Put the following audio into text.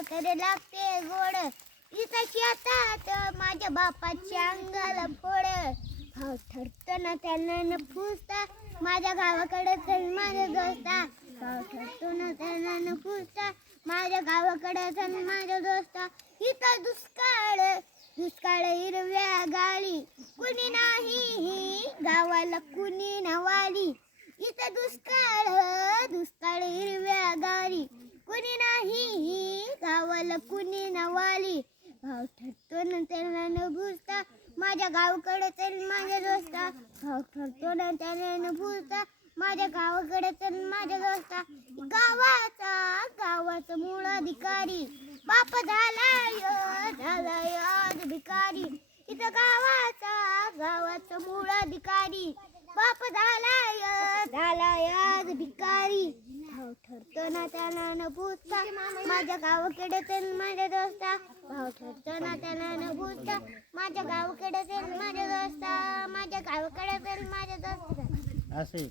गावाकडे लागते गोड इथं शेतात माझ्या बापाच्या अंगाला फोड भाव ठरतो ना त्यांना न फुसता माझ्या गावाकडे चल माझ्या दोस्ता भाव ठरतो ना त्यांना न फुसता माझ्या गावाकडे चल माझ्या दोस्ता इथं दुष्काळ दुष्काळ हिरव्या गाळी कुणी नाही गावाला कुणी नवाली इथं दुष्काळ दुष्काळ हिरव्या गाळी कुणी नाही गावाला कुणी नवाली भाव ठरतो ना त्यांना न भुसता माझ्या गावाकडे चल माझ्या दोस्ता भाव ठरतो ना त्यांना न भुसता माझ्या गावाकडे चल माझ्या दोस्ता गावाचा मूळ अधिकारी बाप झालाय आज भिकारी इथं गावाचा मूळ अधिकारी बाप झालाय आज भिकारी भाव ठरतो ना त्याला न भुसता माझ्या गावाकडे चल माझ्या दोस्ता भाव ठरतो ना त्याला न भुसता माझ्या गावाकडे चल माझ्या दोस्ता माझ्या गावाकडे चल माझ्या दोस्ता असे